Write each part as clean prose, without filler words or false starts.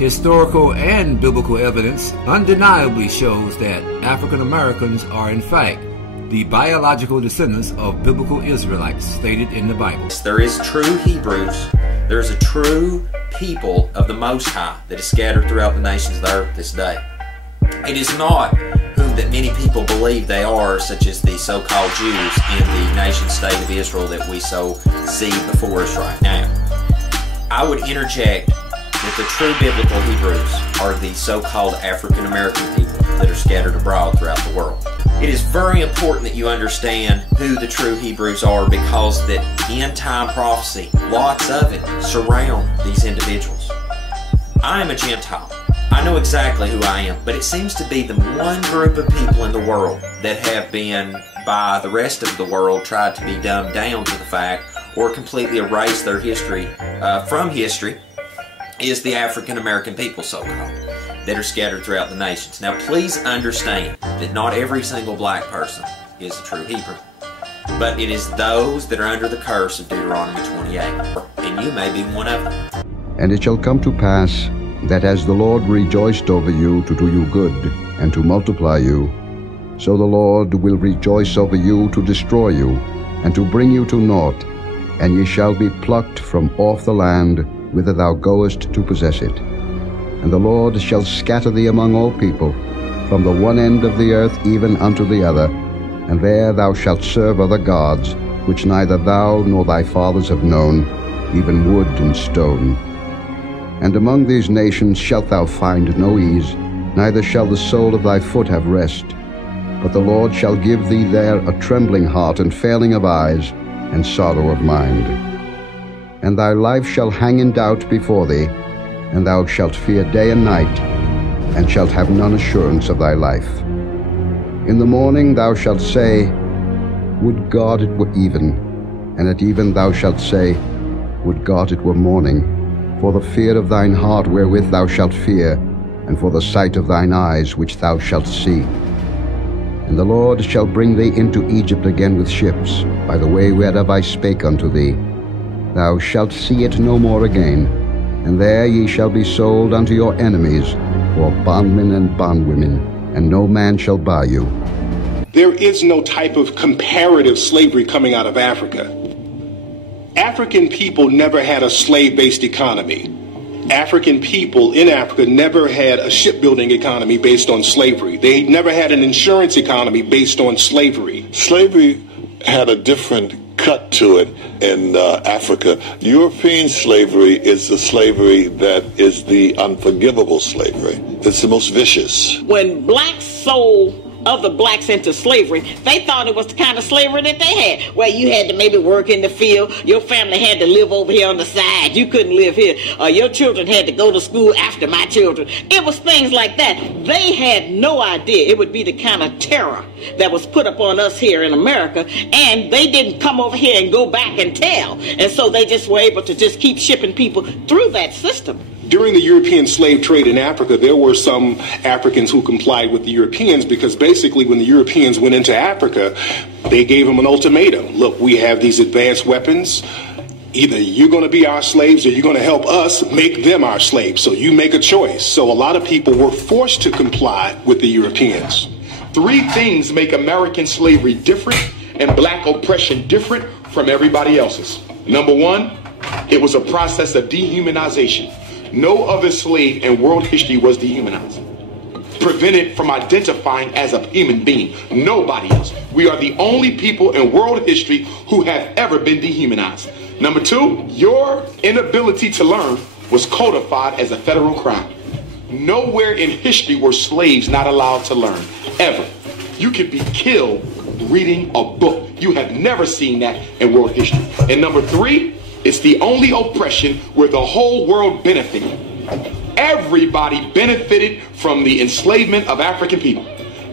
Historical and biblical evidence undeniably shows that African Americans are in fact the biological descendants of biblical Israelites stated in the Bible. There is true Hebrews. There is a true people of the Most High that is scattered throughout the nations of the earth this day. It is not whom that many people believe they are, such as the so-called Jews in the nation-state of Israel that we so see before us right now. I would interject that the true biblical Hebrews are the so-called African American people that are scattered abroad throughout the world. It is very important that you understand who the true Hebrews are, because that end-time prophecy, lots of it, surround these individuals. I am a Gentile. I know exactly who I am, but it seems to be the one group of people in the world that have been, by the rest of the world, tried to be dumbed down to the fact or completely erase their history from history, is the African American people, so-called, that are scattered throughout the nations. Now, please understand that not every single black person is a true Hebrew, but it is those that are under the curse of Deuteronomy 28, and you may be one of them. And it shall come to pass that as the Lord rejoiced over you to do you good and to multiply you, so the Lord will rejoice over you to destroy you and to bring you to naught, and ye shall be plucked from off the land whither thou goest to possess it. And the Lord shall scatter thee among all people, from the one end of the earth even unto the other, and there thou shalt serve other gods, which neither thou nor thy fathers have known, even wood and stone. And among these nations shalt thou find no ease, neither shall the sole of thy foot have rest. But the Lord shall give thee there a trembling heart, and failing of eyes, and sorrow of mind. And thy life shall hang in doubt before thee, and thou shalt fear day and night, and shalt have none assurance of thy life. In the morning thou shalt say, Would God it were even, and at even thou shalt say, Would God it were morning, for the fear of thine heart wherewith thou shalt fear, and for the sight of thine eyes which thou shalt see. And the Lord shall bring thee into Egypt again with ships, by the way whereof I spake unto thee. Thou shalt see it no more again, and there ye shall be sold unto your enemies for bondmen and bondwomen, and no man shall buy you. There is no type of comparative slavery coming out of Africa. African people never had a slave-based economy. African people in Africa never had a shipbuilding economy based on slavery. They never had an insurance economy based on slavery. Slavery had a different cut to it in Africa. European slavery is the slavery that is the unforgivable slavery. It's the most vicious. When blacks sold other blacks into slavery, they thought it was the kind of slavery that they had, where you had to maybe work in the field, your family had to live over here on the side, you couldn't live here, your children had to go to school after my children. It was things like that. They had no idea it would be the kind of terror that was put upon us here in America, and they didn't come over here and go back and tell, and so they just were able to just keep shipping people through that system. During the European slave trade in Africa, there were some Africans who complied with the Europeans, because basically when the Europeans went into Africa, they gave them an ultimatum. Look, we have these advanced weapons. Either you're going to be our slaves or you're going to help us make them our slaves. So you make a choice. So a lot of people were forced to comply with the Europeans. Three things make American slavery different and black oppression different from everybody else's. Number one, it was a process of dehumanization. No other slave in world history was dehumanized, prevented from identifying as a human being. Nobody else. We are the only people in world history who have ever been dehumanized. Number two, your inability to learn was codified as a federal crime. Nowhere in history were slaves not allowed to learn, ever. You could be killed reading a book. You have never seen that in world history. And number three, it's the only oppression where the whole world benefited. Everybody benefited from the enslavement of African people,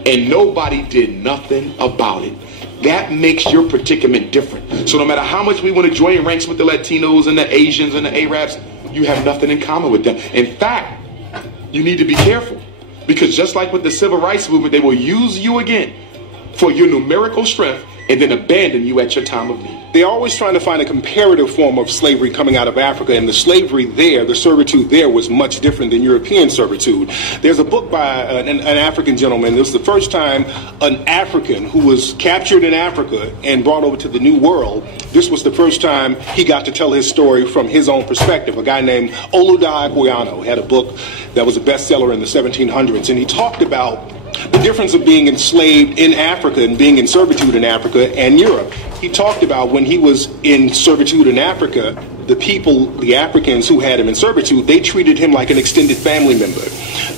and nobody did nothing about it. That makes your predicament different. So no matter how much we want to join ranks with the Latinos and the Asians and the Arabs, you have nothing in common with them. In fact, you need to be careful, because just like with the civil rights movement, they will use you again for your numerical strength and then abandon you at your time of need. They're always trying to find a comparative form of slavery coming out of Africa, and the slavery there, the servitude there, was much different than European servitude. There's a book by an African gentleman. This was the first time an African who was captured in Africa and brought over to the New World, this was the first time he got to tell his story from his own perspective. A guy named Oludai Equiano had a book that was a bestseller in the 1700s, and he talked about the difference of being enslaved in Africa and being in servitude in Africa and Europe. He talked about when he was in servitude in Africa, the people, the Africans who had him in servitude, they treated him like an extended family member.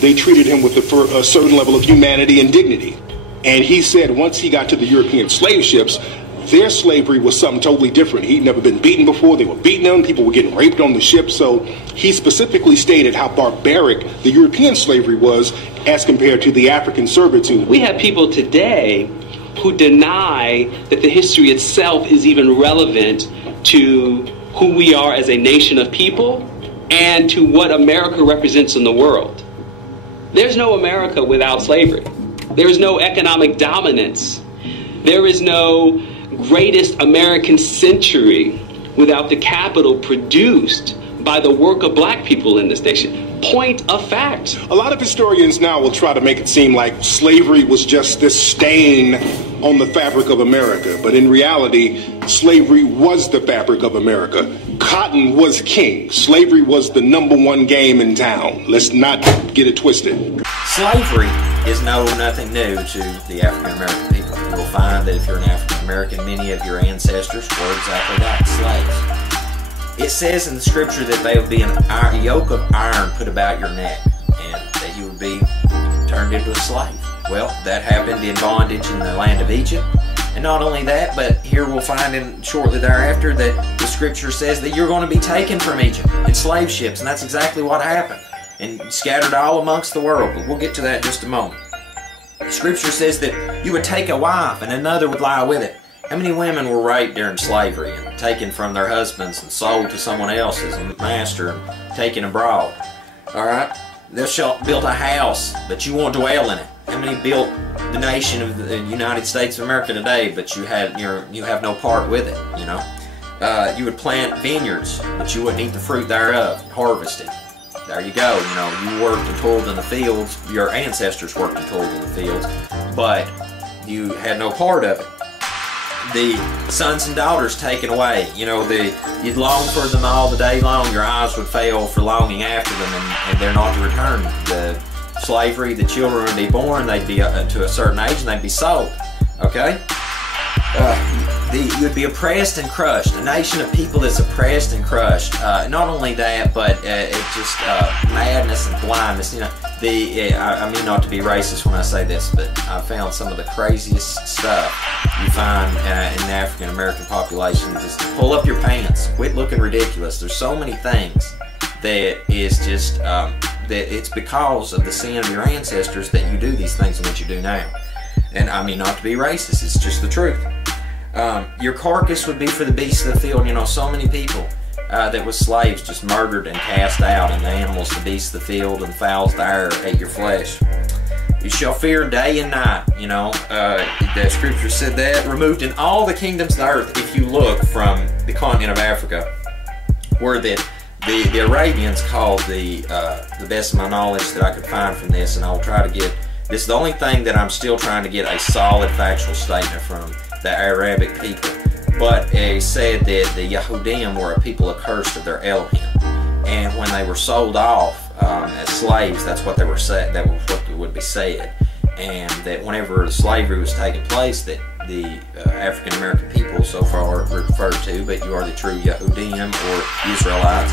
They treated him with a certain level of humanity and dignity. And he said once he got to the European slave ships, their slavery was something totally different. He'd never been beaten before. They were beating him. People were getting raped on the ship. So he specifically stated how barbaric the European slavery was as compared to the African servitude. We have people today who deny that the history itself is even relevant to who we are as a nation of people and to what America represents in the world. There's no America without slavery. There's no economic dominance. There is no greatest American century without the capital produced by the work of black people in this nation. Point of fact. A lot of historians now will try to make it seem like slavery was just this stain on the fabric of America. But in reality, slavery was the fabric of America. Cotton was king. Slavery was the #1 game in town. Let's not get it twisted. Slavery is nothing new to the African American people. You will find that if you're an African American, many of your ancestors were exactly that, slaves. It says in the scripture that there would be a yoke of iron put about your neck and that you would be turned into a slave. Well, that happened in bondage in the land of Egypt. And not only that, but here we'll find shortly thereafter that the scripture says that you're going to be taken from Egypt in slave ships, and that's exactly what happened, and scattered all amongst the world. But we'll get to that in just a moment. The scripture says that you would take a wife and another would lie with it. How many women were raped during slavery and taken from their husbands and sold to someone else as a master and taken abroad? Alright? Thou shalt build a house, but you won't dwell in it. How many built the nation of the United States of America today, but you have no part with it, you know? You would plant vineyards, but you wouldn't eat the fruit thereof, harvest it. There you go, you know, you worked and toiled in the fields, your ancestors worked and toiled in the fields, but you had no part of it. The sons and daughters taken away, you know, you'd long for them all the day long, your eyes would fail for longing after them, and they're not to return. The slavery, the children would be born, they'd be to a certain age, and they'd be sold, okay? You would be oppressed and crushed, a nation of people that's oppressed and crushed. Not only that, but it's just madness and blindness. You know, I mean not to be racist when I say this, but I found some of the craziest stuff you find in the African American population. Just pull up your pants, quit looking ridiculous. There's so many things that is just that it's because of the sin of your ancestors that you do these things and what you do now. And I mean not to be racist, it's just the truth. Your carcass would be for the beasts of the field. You know, so many people that was slaves just murdered and cast out, and the animals, the beasts of the field, and fowls of the air ate your flesh. You shall fear day and night. You know, the scripture said that. Removed in all the kingdoms of the earth. If you look from the continent of Africa, where the Arabians called the best of my knowledge that I could find from this, and I'll try to get this is the only thing that I'm still trying to get a solid factual statement from the Arabic people, but it said that the Yahudim were a people accursed of their Elohim, and when they were sold off as slaves, that's what they were said. That was what would be said, and that whenever the slavery was taking place, that the African American people, so far referred to, but you are the true Yahudim or Israelites,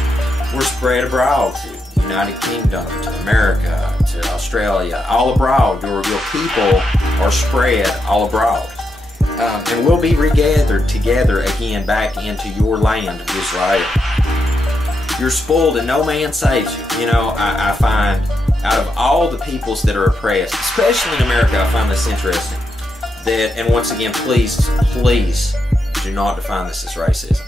were spread abroad to the United Kingdom, to America, to Australia, all abroad. Your people are spread all abroad. And will be regathered together again back into your land of Israel. You're spoiled and no man saves you. You know, I find out of all the peoples that are oppressed, especially in America, I find this interesting. That, and once again, please do not define this as racism.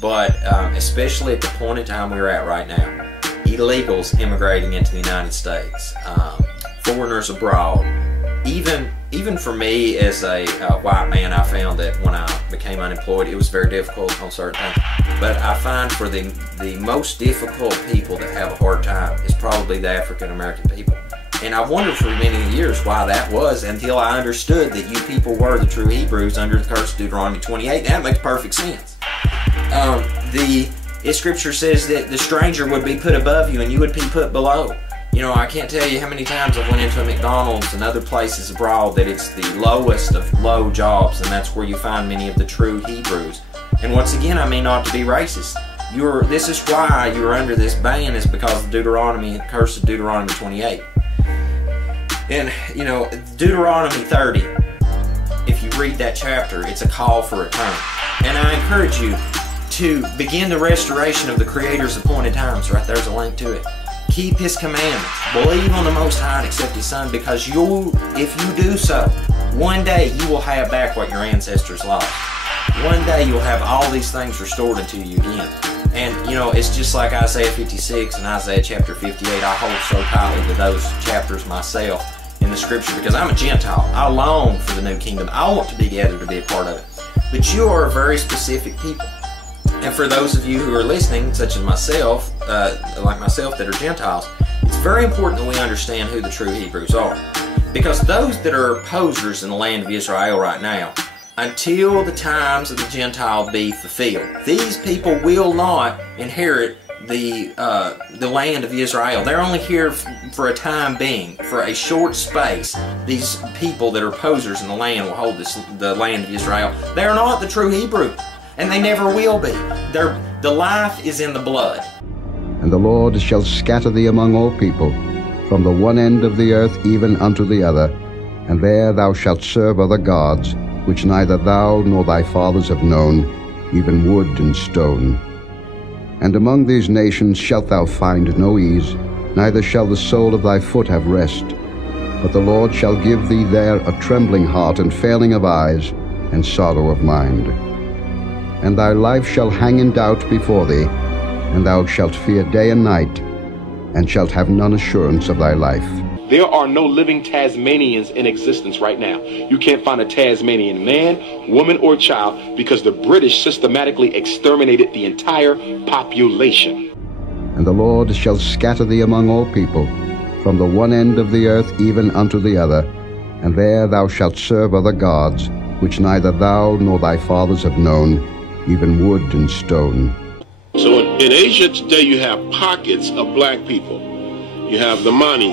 But especially at the point in time we're at right now, illegals immigrating into the United States, foreigners abroad, even even for me as a white man, I found that when I became unemployed, it was very difficult on certain things. But I find for the most difficult people that have a hard time is probably the African American people. And I wondered for many years why that was until I understood that you people were the true Hebrews under the curse of Deuteronomy 28. That makes perfect sense. The scripture says that the stranger would be put above you and you would be put below. You know, I can't tell you how many times I've went into a McDonald's and other places abroad that it's the lowest of low jobs, and that's where you find many of the true Hebrews. And once again, I mean not to be racist. This is why you're under this ban, is because of Deuteronomy, the curse of Deuteronomy 28. And, you know, Deuteronomy 30, if you read that chapter, it's a call for return. And I encourage you to begin the restoration of the Creator's appointed times. Right there's a link to it. Keep His commandments. Believe on the Most High and accept His Son, because if you do so, one day you will have back what your ancestors lost. One day you'll have all these things restored unto you again. And, you know, it's just like Isaiah 56 and Isaiah chapter 58. I hold so tightly to those chapters myself in the Scripture because I'm a Gentile. I long for the new kingdom. I want to be gathered to be a part of it. But you are a very specific people. And for those of you who are listening, such as myself, like myself, that are Gentiles, it's very important that we understand who the true Hebrews are. Because those that are posers in the land of Israel right now, until the times of the Gentile be fulfilled, these people will not inherit the land of Israel. They're only here for a time being, for a short space. These people that are posers in the land will hold the land of Israel. They are not the true Hebrew. And they never will be. The life is in the blood. And the Lord shall scatter thee among all people, from the one end of the earth even unto the other, and there thou shalt serve other gods, which neither thou nor thy fathers have known, even wood and stone. And among these nations shalt thou find no ease, neither shall the sole of thy foot have rest. But the Lord shall give thee there a trembling heart, and failing of eyes, and sorrow of mind. And thy life shall hang in doubt before thee, and thou shalt fear day and night, and shalt have none assurance of thy life. There are no living Tasmanians in existence right now. You can't find a Tasmanian man, woman, or child because the British systematically exterminated the entire population. And the Lord shall scatter thee among all people, from the one end of the earth even unto the other, and there thou shalt serve other gods, which neither thou nor thy fathers have known, even wood and stone. So in Asia today you have pockets of black people. You have the Mani.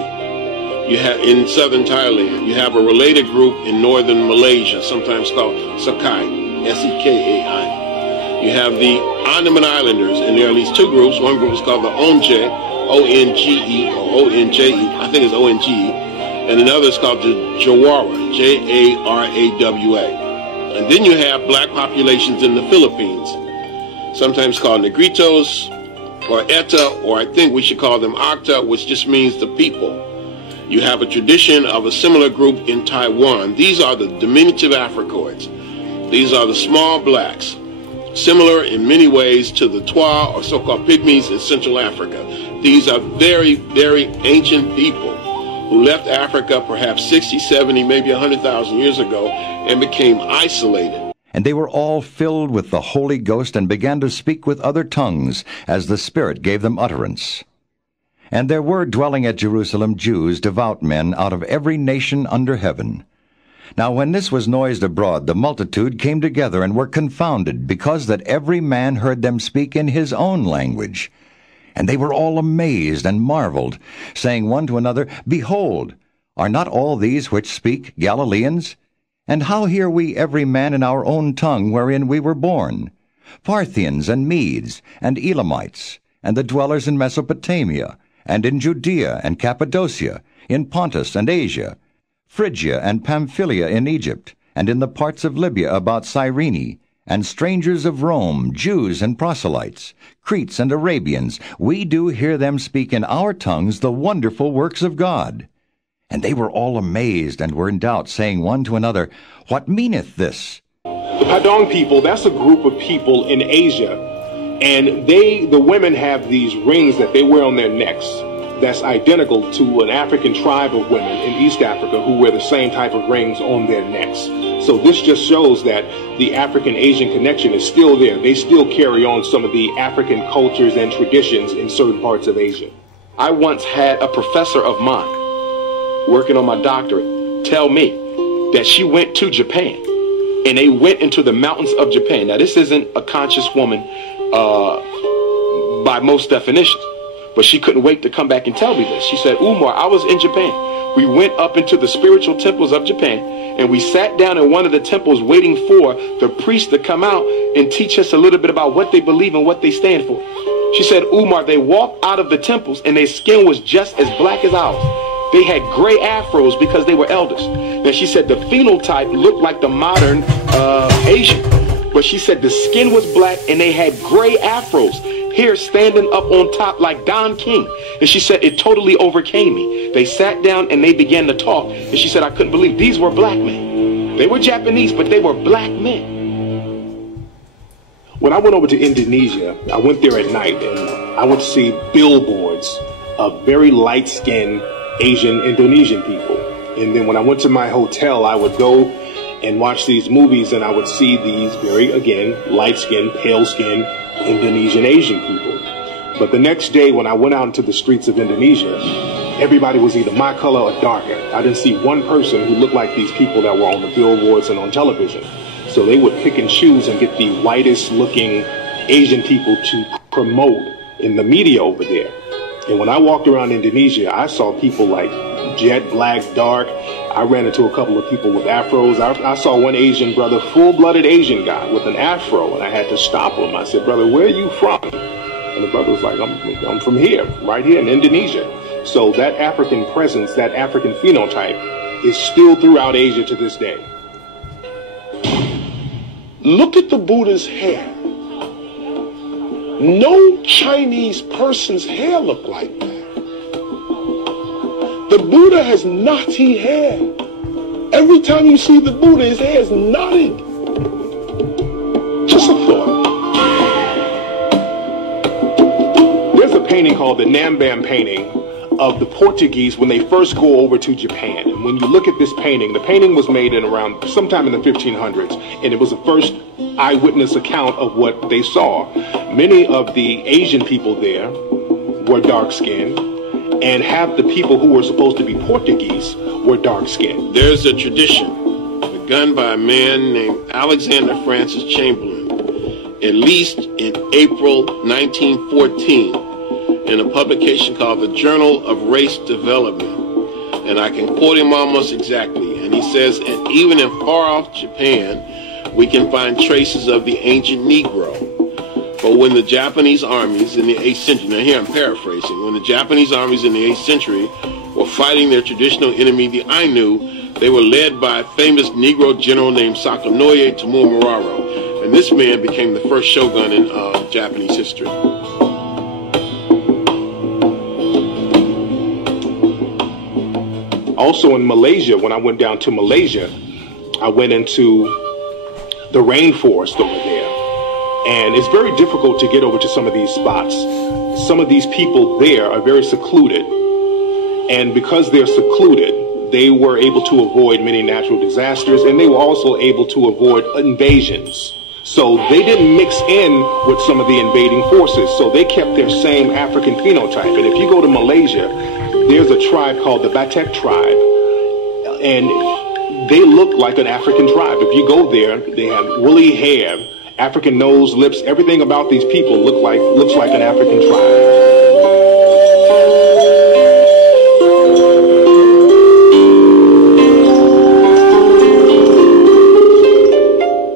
You have in southern Thailand. You have a related group in northern Malaysia, sometimes called Sakai, S-E-K-A-I. You have the Andaman Islanders, and there are at least two groups. One group is called the Onge, O-N-G-E, or O-N-J-E, I think it's O-N-G-E, and another is called the Jawara, J-A-R-A-W-A. And then you have black populations in the Philippines, sometimes called Negritos, or Eta, or I think we should call them Acta, which just means the people. You have a tradition of a similar group in Taiwan. These are the diminutive Africoids. These are the small blacks, similar in many ways to the Twa, or so-called Pygmies in Central Africa. These are very, very ancient people who left Africa perhaps 60, 70, maybe 100,000 years ago and became isolated. And they were all filled with the Holy Ghost and began to speak with other tongues as the Spirit gave them utterance. And there were dwelling at Jerusalem Jews, devout men, out of every nation under heaven. Now when this was noised abroad, the multitude came together and were confounded, because that every man heard them speak in his own language. And they were all amazed and marveled, saying one to another, Behold, are not all these which speak Galileans? And how hear we every man in our own tongue wherein we were born? Parthians and Medes and Elamites, and the dwellers in Mesopotamia, and in Judea and Cappadocia, in Pontus and Asia, Phrygia and Pamphylia in Egypt, and in the parts of Libya about Cyrene, and strangers of Rome, Jews and proselytes, Cretes and Arabians, we do hear them speak in our tongues the wonderful works of God. And they were all amazed and were in doubt, saying one to another, What meaneth this? The Padang people, that's a group of people in Asia, and the women have these rings that they wear on their necks. that's identical to an African tribe of women in East Africa who wear the same type of rings on their necks. So this just shows that the African-Asian connection is still there. They still carry on some of the African cultures and traditions in certain parts of Asia. I once had a professor of mine working on my doctorate tell me that she went to Japan and they went into the mountains of Japan. Now, this isn't a conscious woman by most definitions, but she couldn't wait to come back and tell me this. She said, Umar, I was in Japan. We went up into the spiritual temples of Japan, and we sat down in one of the temples waiting for the priest to come out and teach us a little bit about what they believe and what they stand for. She said, Umar, they walked out of the temples and their skin was just as black as ours. They had gray afros because they were elders. Now, she said the phenotype looked like the modern Asian, but she said the skin was black and they had gray afros, hair standing up on top like Don King. And she said it totally overcame me. They sat down and they began to talk, and she said I couldn't believe these were black men. They were Japanese, but they were black men. When I went over to Indonesia, I went there at night and I would see billboards of very light-skinned Asian Indonesian people. And then when I went to my hotel, I would go and watch these movies and I would see these very, again, light-skinned, pale-skinned Indonesian Asian people. But the next day when I went out into the streets of Indonesia, everybody was either my color or darker. I didn't see one person who looked like these people that were on the billboards and on television. So they would pick and choose and get the whitest looking Asian people to promote in the media over there. And when I walked around Indonesia, I saw people like jet black, dark. I ran into a couple of people with afros. I saw one Asian brother, full-blooded Asian guy with an afro, and I had to stop him. I said, brother, where are you from? And the brother was like, I'm from here, right here in Indonesia. So that African presence, that African phenotype is still throughout Asia to this day. Look at the Buddha's hair. No Chinese person's hair looked like that. The Buddha has knotty hair. Every time you see the Buddha, his hair is knotted. Just a thought. There's a painting called the Nambam painting of the Portuguese when they first go over to Japan. And when you look at this painting, the painting was made in around sometime in the 1500s, and it was the first eyewitness account of what they saw. Many of the Asian people there were dark-skinned, and half the people who were supposed to be Portuguese were dark-skinned. There's a tradition begun by a man named Alexander Francis Chamberlain, at least in April 1914, in a publication called the Journal of Race Development. And I can quote him almost exactly. And he says, and even in far-off Japan, we can find traces of the ancient Negro. But when the Japanese armies in the 8th century, now here I'm paraphrasing, when the Japanese armies in the 8th century were fighting their traditional enemy, the Ainu, they were led by a famous Negro general named Sakanoye Tomomiraro. And this man became the first shogun in Japanese history. Also in Malaysia, when I went down to Malaysia, I went into the rainforest over there. And it's very difficult to get over to some of these spots. Some of these people there are very secluded. And because they're secluded, they were able to avoid many natural disasters, and they were also able to avoid invasions. So they didn't mix in with some of the invading forces. So they kept their same African phenotype. And if you go to Malaysia, there's a tribe called the Batek tribe. And they look like an African tribe. If you go there, they have woolly hair, African nose, lips, everything about these people looks like an African tribe.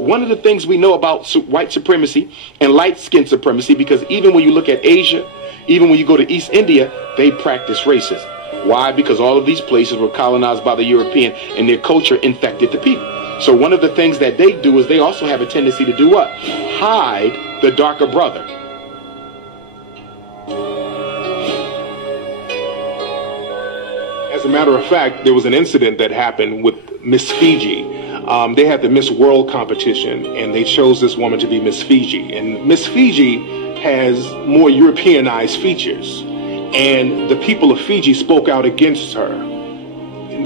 One of the things we know about white supremacy and light-skinned supremacy, because even when you look at Asia, even when you go to East India, they practice racism. Why? Because all of these places were colonized by the European, and their culture infected the people. So one of the things that they do is they also have a tendency to do what? Hide the darker brother. As a matter of fact, there was an incident that happened with Miss Fiji. They had the Miss World competition, and they chose this woman to be Miss Fiji. And Miss Fiji has more Europeanized features. And the people of Fiji spoke out against her.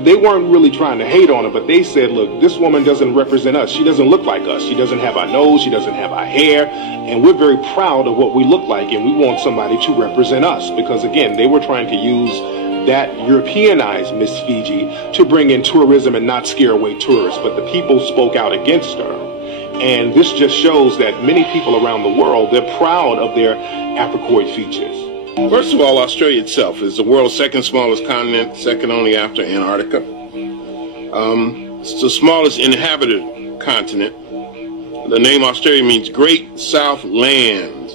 They weren't really trying to hate on her, but they said, look, this woman doesn't represent us. She doesn't look like us. She doesn't have our nose. She doesn't have our hair. And we're very proud of what we look like, and we want somebody to represent us. Because, again, they were trying to use that Europeanized Miss Fiji to bring in tourism and not scare away tourists. But the people spoke out against her. And this just shows that many people around the world, they're proud of their Africoid features. First of all, Australia itself is the world's second smallest continent, second only after Antarctica. It's the smallest inhabited continent. The name Australia means Great South Land.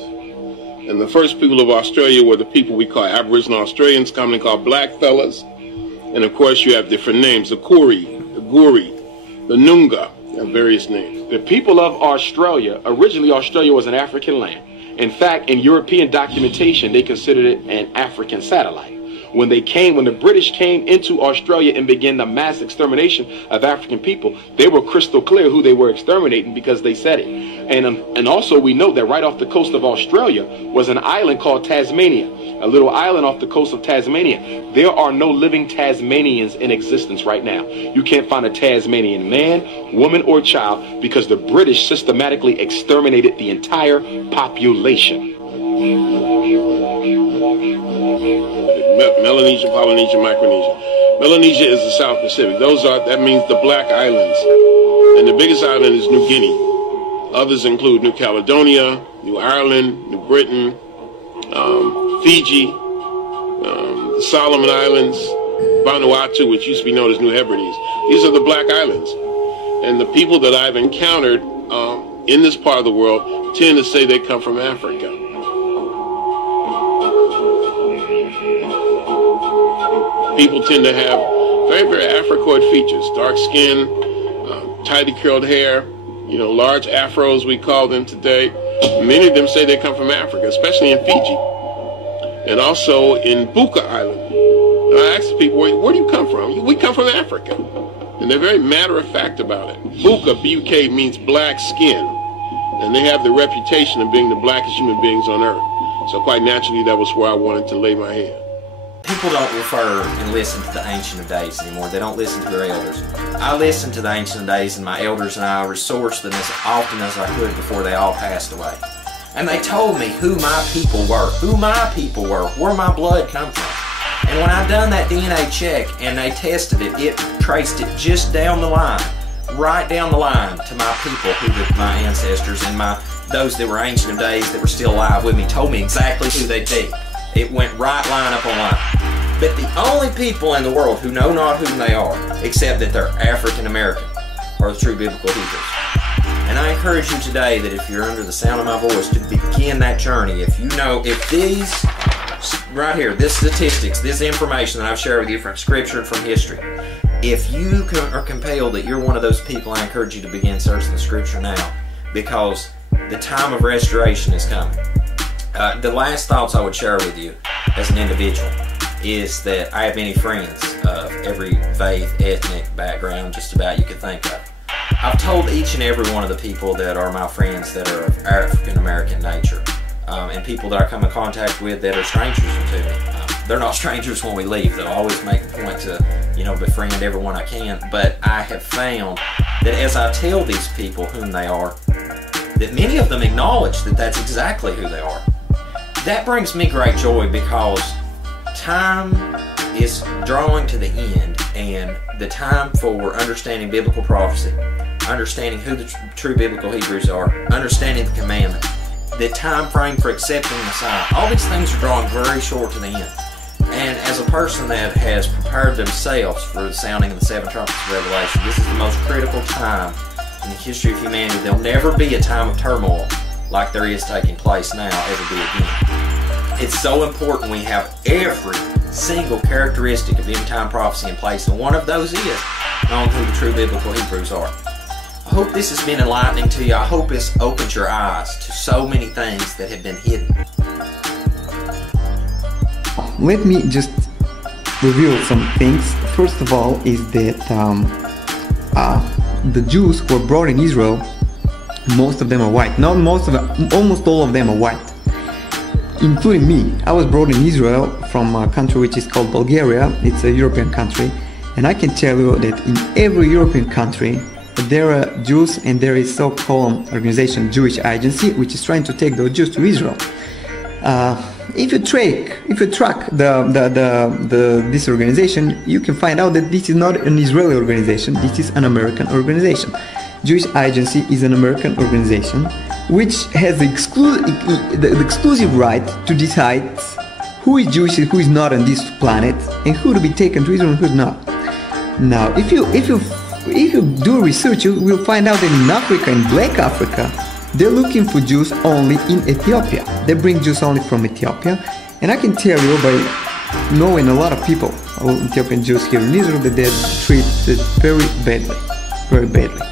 And the first people of Australia were the people we call Aboriginal Australians, commonly called blackfellas. And of course you have different names, the Koori, the Guri, the Noongar, and various names. The people of Australia, originally Australia was an African land. In fact, in European documentation, they considered it an African satellite. When the British came into Australia and began the mass extermination of African people, they were crystal clear who they were exterminating because they said it. And also we know that right off the coast of Australia was an island called Tasmania, a little island off the coast of Tasmania. There are no living Tasmanians in existence right now. You can't find a Tasmanian man, woman, or child because the British systematically exterminated the entire population. Melanesia, Polynesia, Micronesia. Melanesia is the South Pacific. That means the Black Islands. And the biggest island is New Guinea. Others include New Caledonia, New Ireland, New Britain, Fiji, the Solomon Islands, Vanuatu, which used to be known as New Hebrides. These are the Black Islands. And the people that I've encountered in this part of the world tend to say they come from Africa. People tend to have very, very Africoid features, dark skin, tightly curled hair, large afros we call them today. Many of them say they come from Africa, especially in Fiji and also in Buka Island. And I ask people, where do you come from? We come from Africa. And they're very matter-of-fact about it. Buka, B-U-K, means black skin. And they have the reputation of being the blackest human beings on earth. So quite naturally, that was where I wanted to lay my head. People don't refer and listen to the Ancient of Days anymore. They don't listen to their elders. I listened to the Ancient of Days, and my elders and I resourced them as often as I could before they all passed away. And they told me who my people were, where my blood come from. And when I done that DNA check and they tested it, it traced it just down the line, right down the line to my people, my ancestors, and those that were Ancient of Days that were still alive with me told me exactly who they'd be. It went right line up on line. But the only people in the world who know not whom they are, except that they're African American, are the true biblical Hebrews. And I encourage you today that if you're under the sound of my voice to begin that journey, if these, right here, this statistics, this information that I've shared with you from Scripture and from history, if you are compelled that you're one of those people, I encourage you to begin searching the Scripture now, because the time of restoration is coming. The last thoughts I would share with you as an individual is that I have many friends of every faith, ethnic background, just about you could think of. I've told each and every one of the people that are my friends that are of African American nature, and people that I come in contact with that are strangers to me. They're not strangers when we leave. They'll always make a point to, befriend everyone I can. But I have found that as I tell these people whom they are, that many of them acknowledge that that's exactly who they are. That brings me great joy because time is drawing to the end, and the time for understanding biblical prophecy, understanding who the true biblical Hebrews are, understanding the commandment, the time frame for accepting the Messiah, all these things are drawing very short to the end. And as a person that has prepared themselves for the sounding of the seven trumpets of Revelation, this is the most critical time in the history of humanity. There'll never be a time of turmoil like there is taking place now ever be again. It's so important we have every single characteristic of end-time prophecy in place, and one of those is knowing who the true biblical Hebrews are. I hope this has been enlightening to you. I hope it's opened your eyes to so many things that have been hidden. Let me just reveal some things. First of all is that the Jews who were brought in Israel, most of them are white. Not most of them, almost all of them are white, including me. I was brought in Israel from a country which is called Bulgaria. It's a European country, and I can tell you that in every European country there are Jews, and there is so-called organization Jewish Agency, which is trying to take those Jews to Israel. If you track this organization, you can find out that this is not an Israeli organization. This is an American organization. Jewish Agency is an American organization which has the exclusive right to decide who is Jewish and who is not on this planet, and who to be taken to Israel and who is not. Now, if you do research, you will find out that in Africa, in Black Africa, they're looking for Jews only in Ethiopia. They bring Jews only from Ethiopia, and I can tell you by knowing a lot of people, Ethiopian Jews here in Israel, that they're treated very badly, very badly.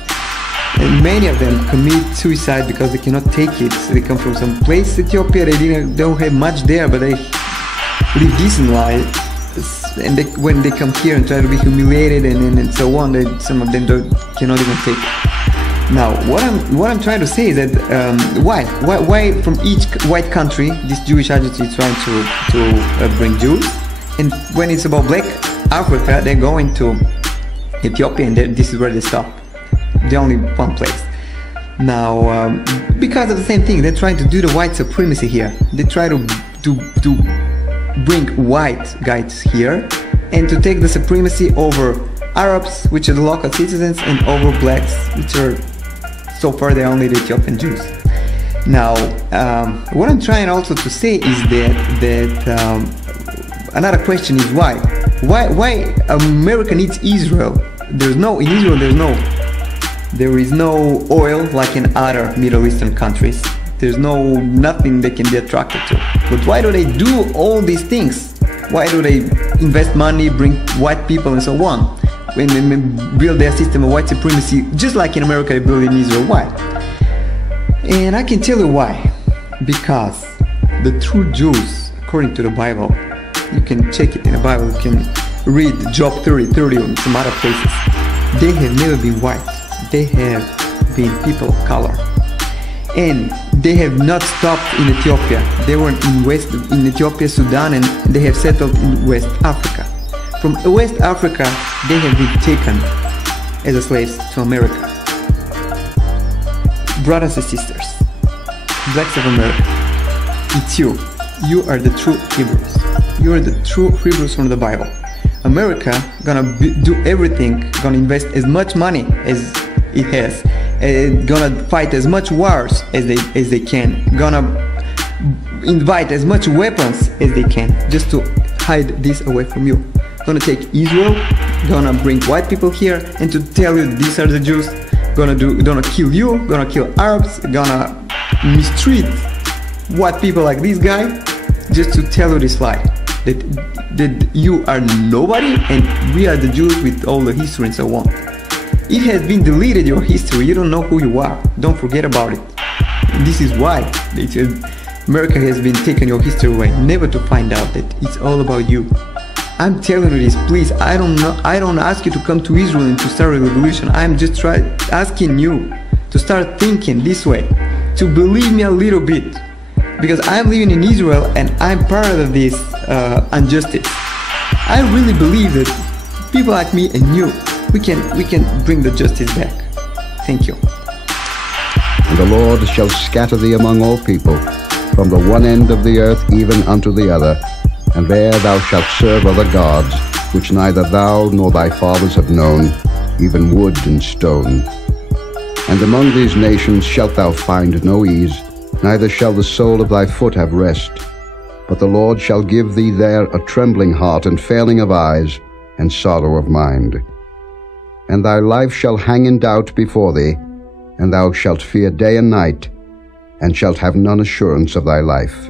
And many of them commit suicide because they cannot take it. So they come from some place, Ethiopia, they don't have much there, but they live decent life. And when they come here and try to be humiliated and so on, some of them cannot even take it. Now, what I'm trying to say is that why from each white country this Jewish agency is trying to bring Jews, and when it's about Black Africa, they're going to Ethiopia, and this is where they stop. The only one place. Now, because of the same thing, they're trying to do the white supremacy here. They try to bring white guys here and to take the supremacy over Arabs, which are the local citizens, and over blacks, which are so far they're only the Ethiopian Jews. Now, what I'm trying also to say is that another question is why America needs Israel. There is no oil like in other Middle Eastern countries. There's nothing they can be attracted to. But why do they do all these things? Why do they invest money, bring white people and so on, when they build their system of white supremacy, just like in America they build in Israel? Why? And I can tell you why. Because the true Jews, according to the Bible, you can check it in the Bible, you can read Job 30 and some other places, they have never been white. They have been people of color, and they have not stopped in Ethiopia. They were in Ethiopia, Sudan, and they have settled in West Africa. From West Africa, they have been taken as slaves to America. Brothers and sisters, blacks of America, it's you. You are the true Hebrews. You are the true Hebrews from the Bible. America gonna do everything, gonna invest as much money as it has, gonna fight as much wars as they can, gonna invite as much weapons as they can just to hide this away from you. Gonna take Israel, gonna bring white people here and to tell you these are the Jews, gonna kill you, gonna kill Arabs, gonna mistreat white people like this guy, just to tell you this lie that you are nobody and we are the Jews with all the history and so on. It has been deleted, your history. You don't know who you are. Don't forget about it. This is why America has been taking your history away, never to find out that it's all about you. I'm telling you this, please. I don't ask you to come to Israel and to start a revolution. I'm just asking you to start thinking this way, to believe me a little bit, because I'm living in Israel and I'm part of this injustice. I really believe that people like me and you, we can bring the justice back. Thank you. And the Lord shall scatter thee among all people, from the one end of the earth even unto the other, and there thou shalt serve other gods, which neither thou nor thy fathers have known, even wood and stone. And among these nations shalt thou find no ease, neither shall the sole of thy foot have rest. But the Lord shall give thee there a trembling heart, and failing of eyes, and sorrow of mind. And thy life shall hang in doubt before thee, and thou shalt fear day and night, and shalt have none assurance of thy life.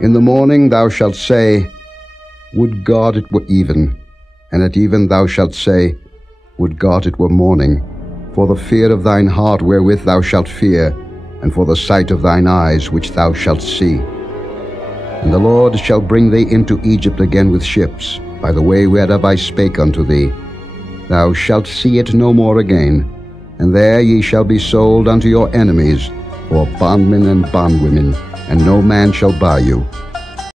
In the morning thou shalt say, Would God it were even, and at even thou shalt say, Would God it were morning, for the fear of thine heart wherewith thou shalt fear, and for the sight of thine eyes which thou shalt see. And the Lord shall bring thee into Egypt again with ships, by the way whereof I spake unto thee. Thou shalt see it no more again, and there ye shall be sold unto your enemies, for bondmen and bondwomen, and no man shall buy you.